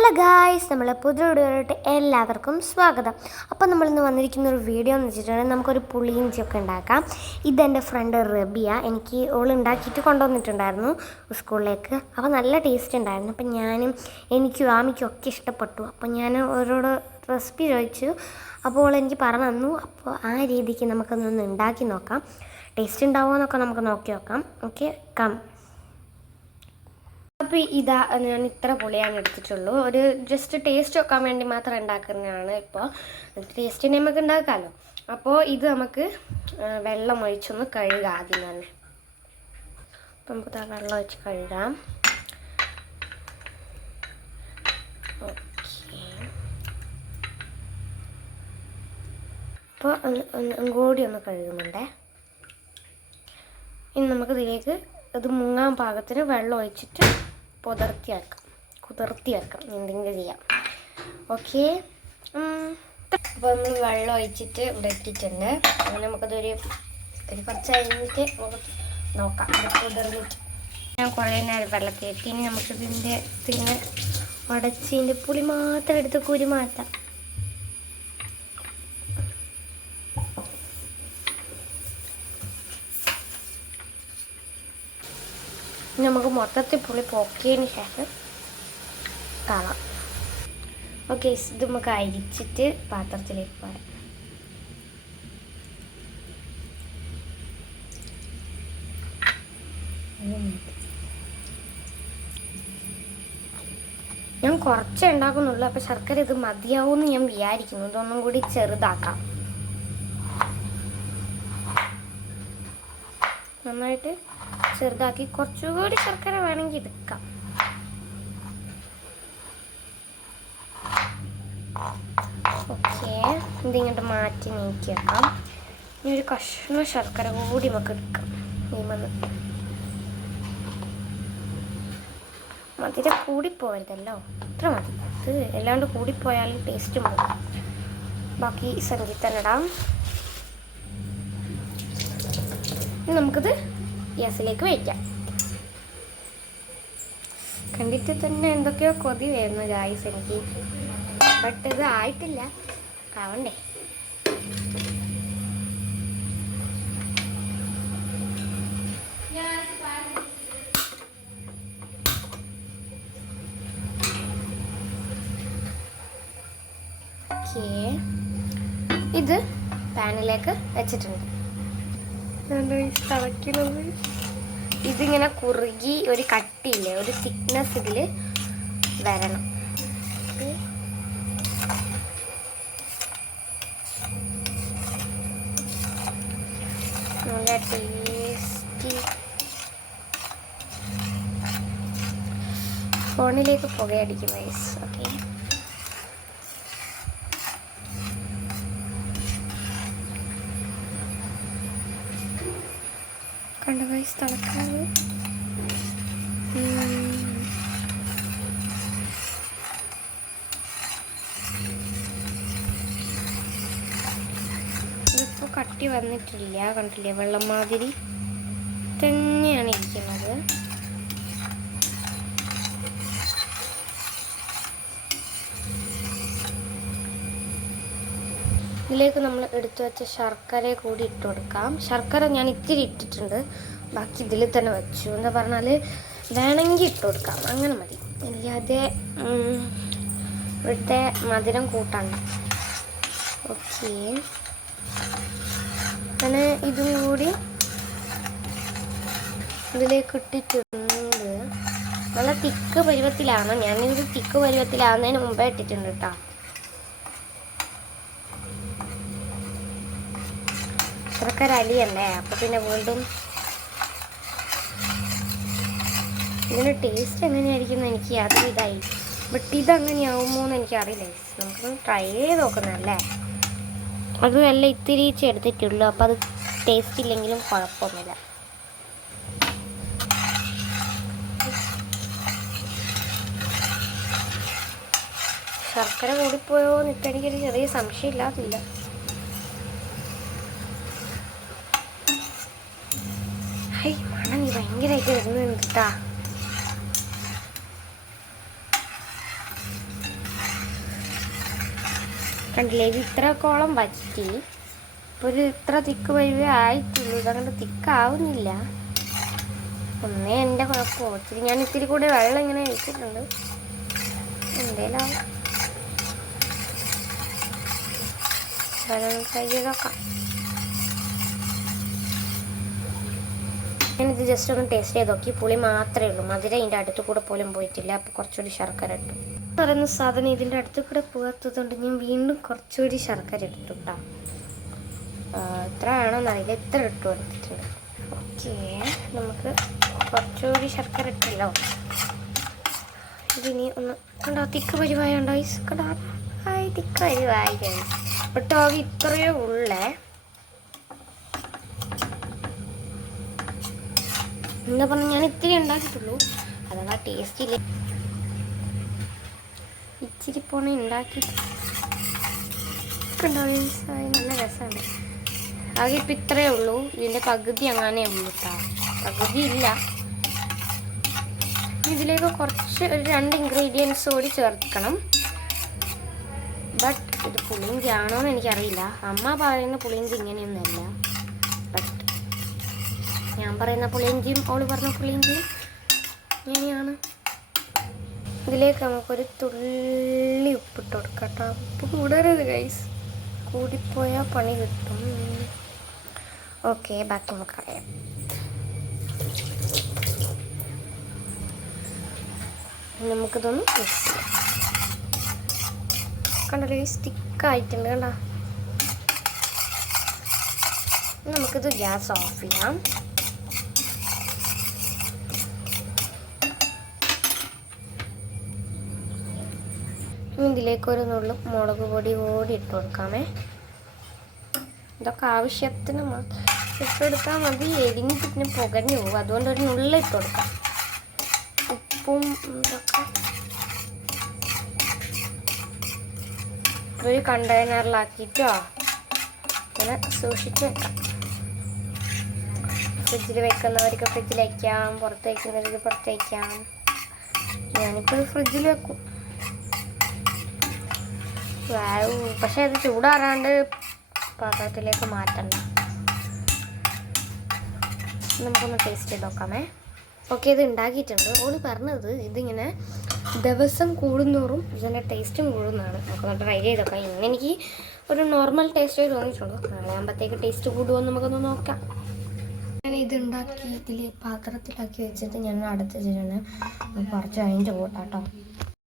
Hello guys, നമ്മളെ പുതിയ വീഡിയോയിലോട്ട് എല്ലാവർക്കും സ്വാഗതം. അപ്പോൾ നമ്മളിന്ന് വന്നിരിക്കുന്ന ഒരു വീഡിയോ എന്ന് വെച്ചിട്ടുണ്ടെങ്കിൽ നമുക്കൊരു പുളിയിഞ്ചിയൊക്കെ ഉണ്ടാക്കാം. ഇതെൻ്റെ ഫ്രണ്ട് റബിയ എനിക്ക് ഉണ്ടാക്കിയിട്ട് കൊണ്ടുവന്നിട്ടുണ്ടായിരുന്നു സ്കൂളിലേക്ക്. അപ്പോൾ നല്ല ടേസ്റ്റ് ഉണ്ടായിരുന്നു. അപ്പം എനിക്കും ആമിക്കും ഒക്കെ ഇഷ്ടപ്പെട്ടു. അപ്പോൾ ഞാൻ ഓരോട് റെസിപ്പി ചോദിച്ചു. അപ്പോൾ എനിക്ക് പറഞ്ഞു തന്നു. അപ്പോൾ ആ രീതിക്ക് നമുക്കൊന്ന് ഉണ്ടാക്കി നോക്കാം. ടേസ്റ്റ് ഉണ്ടാവുമോ എന്നൊക്കെ നമുക്ക് നോക്കി നോക്കാം. Okay, come. അപ്പോൾ ഇതാ ഞാൻ ഇത്ര പുളിയാണ് എടുത്തിട്ടുള്ളൂ. ഒരു ജസ്റ്റ് ടേസ്റ്റ് വെക്കാൻ വേണ്ടി മാത്രം ഉണ്ടാക്കുന്നതാണ്. ഇപ്പോൾ ടേസ്റ്റിന് നമുക്ക് ഉണ്ടാക്കാമല്ലോ. അപ്പോൾ ഇത് നമുക്ക് വെള്ളം ഒഴിച്ചൊന്ന് കഴുകാം ആദ്യം തന്നെ. അപ്പോൾ നമുക്ക് വെള്ളം ഒഴിച്ച് കഴുകാം. ഓക്കെ, അപ്പോൾ കൂടി ഒന്ന് കഴുകുന്നുണ്ടേ. ഇനി നമുക്ക് ഇതിലേക്ക് ഇത് മുങ്ങാൻ പാകത്തിന് വെള്ളം ഒഴിച്ചിട്ട് കുതിർത്തി വെക്കാം, എന്തെങ്കിലും ചെയ്യാം. ഓക്കെ, അപ്പോൾ നമ്മൾ വെള്ളം ഒഴിച്ചിട്ട് ഇവിടെ ഇട്ടിട്ടുണ്ട്. അങ്ങനെ നമുക്കതൊരു 10 മിനിറ്റ് നോക്കാം. കുതിർന്നിട്ട് ഞാൻ കുറേ നേരം വെള്ളത്തിൽ എത്തി. ഇനി നമുക്കിതിൻ്റെ പിന്നെ ഉടച്ചതിൻ്റെ പുളി മാത്രം എടുത്ത് കുരു മാറ്റാം. നമുക്ക് മൊത്തത്തിൽ പുളി പൊക്കിയതിന് ശേഷം കാണാം. ഓക്കെ, ഇത് നമുക്ക് അരിച്ചിട്ട് പാത്രത്തിലേക്ക് പോരാം. ഞാൻ കുറച്ചേ ഉണ്ടാക്കുന്നുള്ളൂ. അപ്പോൾ ശർക്കര ഇത് മതിയാവുമെന്ന് ഞാൻ വിചാരിക്കുന്നു. ഇതൊന്നും കൂടി ചെറുതാക്കാം. നന്നായിട്ട് ചെറുതാക്കി കുറച്ചുകൂടി ശർക്കര വേണമെങ്കിൽ എടുക്കാം. ഓക്കെ, ഇതിങ്ങോട്ട് മാറ്റി നീക്കി വെക്കാം. ഇനി ഒരു കഷ്ണം ശർക്കര കൂടി നമുക്ക് എടുക്കാം. മധുരം കൂടിപ്പോയതല്ലോ, ഇത്ര മതി. ഇത് എല്ലാണ്ട് കൂടിപ്പോയാൽ ടേസ്റ്റ് പോകും. ബാക്കി സംഗീതനിടാം. നമുക്കിത് ഗ്യാസിലേക്ക് വയ്ക്കാം. കണ്ടിട്ട് തന്നെ എന്തൊക്കെയോ കൊതി വരുന്നു ഗായ്സ് എനിക്ക്. ബട്ട് ഇത് ആയിട്ടില്ല, ആവണ്ടേ. ഓക്കേ, ഇത് പാനിലേക്ക് വെച്ചിട്ടുണ്ട്. തിളയ്ക്കുന്നത് ഇതിങ്ങനെ കുറുകി ഒരു കട്ടിയില്ലേ, ഒരു തിക്നെസ് ഇതിൽ വരണം. നല്ല ടേസ്റ്റി. ഫോണിലേക്ക് പുകയടിക്കും ഗൈസ്. ഓക്കെ, കണ്ട ഗൈസ് തിളക്കാറ്. ഇതിപ്പോൾ കട്ടി വന്നിട്ടില്ല, കണ്ടില്ലേ, വെള്ളം മാതിരി തന്നെയാണ് ഇരിക്കുന്നത്. ഇതിലേക്ക് നമ്മൾ എടുത്തു വെച്ച ശർക്കര കൂടി ഇട്ട് കൊടുക്കാം. ശർക്കര ഞാൻ ഇത്തിരി ഇട്ടിട്ടുണ്ട്, ബാക്കി ഇതിൽ തന്നെ വെച്ചു. എന്താ പറഞ്ഞാൽ വേണമെങ്കിൽ ഇട്ട് കൊടുക്കാം, അങ്ങനെ മതി. എനിക്കതേ ഇവിടുത്തെ മധുരം കൂട്ടാണ്. ഓക്കെ, അങ്ങനെ ഇതും കൂടി ഇതിലേക്ക് ഇട്ടിട്ടുണ്ട്. നല്ല തിക്ക് പരുവത്തിലാണ്. ഞാനിത് തിക്ക് പരുവത്തിലാവുന്നതിന് മുമ്പേ ഇട്ടിട്ടുണ്ട് കേട്ടോ. ശർക്കര അലിയല്ലേ, അപ്പോൾ പിന്നെ വീണ്ടും ഇതിന് ടേസ്റ്റ് എങ്ങനെയായിരിക്കും എനിക്ക് അത് ഇതായി. ബട്ട് ഇതങ്ങനെയാവുമോ എന്ന് എനിക്കറിയില്ല. നമുക്കൊന്ന് ട്രൈ ചെയ്ത് നോക്കുന്നതല്ലേ. അതുമല്ല ഇത്തിരി എടുത്തിട്ടുള്ളൂ, അപ്പോൾ അത് ടേസ്റ്റ് ഇല്ലെങ്കിലും കുഴപ്പമൊന്നുമില്ല. ശർക്കര കൂടിപ്പോയോ എന്ന് ഇപ്പം എനിക്കൊരു ചെറിയ സംശയം ഇല്ലാതില്ല. മണം ഭയങ്കരമായിട്ട് വരുന്നുണ്ട് കേട്ടാ. കണ്ടില്ലേ, ഇത് ഇത്രക്കോളം വറ്റി. ഇപ്പോൾ ഒരു ഇത്ര തിക്ക് വരികയെ ആയിട്ടുള്ളൂ. ഇതങ്ങോട്ട് തിക്കാവുന്നില്ല. ഒന്നേ എൻ്റെ കുഴപ്പമോ, ഞാൻ ഇത്തിരി കൂടി വെള്ളം ഇങ്ങനെ ഒഴിച്ചിട്ടുണ്ട്. എന്തേലും ട്രൈ ചെയ്ത് നോക്കാം. ഞാനിത് ജസ്റ്റ് ഒന്ന് ടേസ്റ്റ് ചെയ്ത് നോക്കി. പുളി മാത്രമേ ഉള്ളൂ, മധുരം ഇതിൻ്റെ അടുത്ത് കൂടെ പോലും പോയിട്ടില്ല. അപ്പോൾ കുറച്ചുകൂടി ശർക്കര ഇട്ടു. പറയുന്ന സാധനം ഇതിൻ്റെ അടുത്ത് കൂടെ പോകാത്തതുകൊണ്ട് ഞാൻ വീണ്ടും കുറച്ചുകൂടി ശർക്കര എടുത്തു കേട്ടോ. എത്ര വേണമെന്നറിയില്ല, ഇത്ര ഇട്ടു കൊടുത്തിട്ടുണ്ട്. ഓക്കെ, നമുക്ക് കുറച്ചുകൂടി ശർക്കര ഇട്ടല്ലോ. ഇതിനി ഒന്ന് കണ്ടോ, തിക്ക് പരിവായുണ്ടോ? കണ്ടോ, തിക്ക് പരിവായി കേട്ടോ. ഇത്രയേ ഉള്ളേ. എന്താ പറഞ്ഞാൽ ഞാൻ ഇത്തിരി ഉണ്ടാക്കിയിട്ടുള്ളൂ, അതാണ് ടേസ്റ്റ് ഇല്ല. ഇച്ചിരി പോണേ ഉണ്ടാക്കിയിട്ട് കണ്ടോ, നല്ല രസമുണ്ട്. ആകെ ഇപ്പം ഇത്രയേ ഉള്ളൂ. ഇതിൻ്റെ പകുതി അങ്ങനെ ഉള്ളൂ കേട്ടോ, പകുതി ഇല്ല. ഇതിലേക്ക് കുറച്ച് ഒരു 2 ഇൻഗ്രീഡിയൻസ് കൂടി ചേർക്കണം. ബട്ട് ഇത് പുളിയിഞ്ചി ആണോ എന്ന് എനിക്കറിയില്ല. അമ്മ പറയുന്ന പുളിയിഞ്ചി ഇങ്ങനെയൊന്നുമല്ല. ബട്ട് ഞാൻ പറയുന്ന പുളിയിഞ്ചിയും അവൾ പറഞ്ഞ പുളിയിഞ്ചിയും ഇങ്ങനെയാണ്. ഇതിലേക്ക് നമുക്കൊരു തുള്ളി ഉപ്പിട്ട് കൊടുക്കാം കേട്ടോ. ഉപ്പ് കൂടരുത് ഗൈസ്, കൂടിപ്പോയാൽ പണി കിട്ടും. ഓക്കെ, ബാക്കി നമുക്കറിയാം. നമുക്കിതൊന്ന് മിക്സ് ചെയ്യാം. കണ്ടല്ലോ, സ്റ്റിക്കായിട്ടുണ്ട് കണ്ടോ. നമുക്കിത് ഗ്യാസ് ഓഫ് ചെയ്യാം. ഇതിലേക്കൊരു നുള്ളു മുളക് പൊടി കൂടി ഇട്ട് കൊടുക്കാമേ. ഇതൊക്കെ ആവശ്യത്തിന് ഇട്ടെടുത്താൽ മതി, എരിഞ്ഞ് പിന്നെ പുകഞ്ഞു പോകും. അതുകൊണ്ട് ഒരു നുള്ളിൽ ഇട്ട് കൊടുക്കാം. ഉപ്പും ഇതൊക്കെ ഒരു കണ്ടെയ്നറിലാക്കിയിട്ടോ അങ്ങനെ സൂക്ഷിച്ച് വെക്കാം. ഫ്രിഡ്ജിൽ വെക്കുന്നവർക്ക് ഫ്രിഡ്ജിൽ വയ്ക്കാം, പുറത്ത് വയ്ക്കുന്നവർക്ക് പുറത്ത് വയ്ക്കാം. ഞാനിപ്പോൾ ഫ്രിഡ്ജിൽ വെക്കും. പക്ഷെ അത് ചൂടാറാണ്ട് പാത്രത്തിലേക്ക് മാറ്റണ്ട. നമുക്കൊന്ന് ടേസ്റ്റ് ചെയ്ത് നോക്കാമേ. ഓക്കെ, ഇത് ഉണ്ടാക്കിയിട്ടുണ്ട്. ഓള് പറഞ്ഞത് ഇതിങ്ങനെ ദിവസം കൂടുന്തോറും ഇതിൻ്റെ ടേസ്റ്റും കൂടുന്നതാണ്. നമുക്കൊന്ന് ട്രൈ ചെയ്ത് നോക്കാം. ഇന്ന് എനിക്ക് ഒരു നോർമൽ ടേസ്റ്റ് തോന്നിയിട്ടുള്ളൂ. നാളെ ആകുമ്പോഴത്തേക്ക് ടേസ്റ്റ് കൂടുമോ നമുക്കൊന്ന് നോക്കാം. ഞാൻ ഇതുണ്ടാക്കി ഇതിൽ പാത്രത്തിലാക്കി വെച്ചിട്ട് ഞാൻ അടുത്ത് വെച്ചിട്ടുണ്ട്. കുറച്ച് കഴിഞ്ഞിട്ട് പോട്ടാട്ടോ.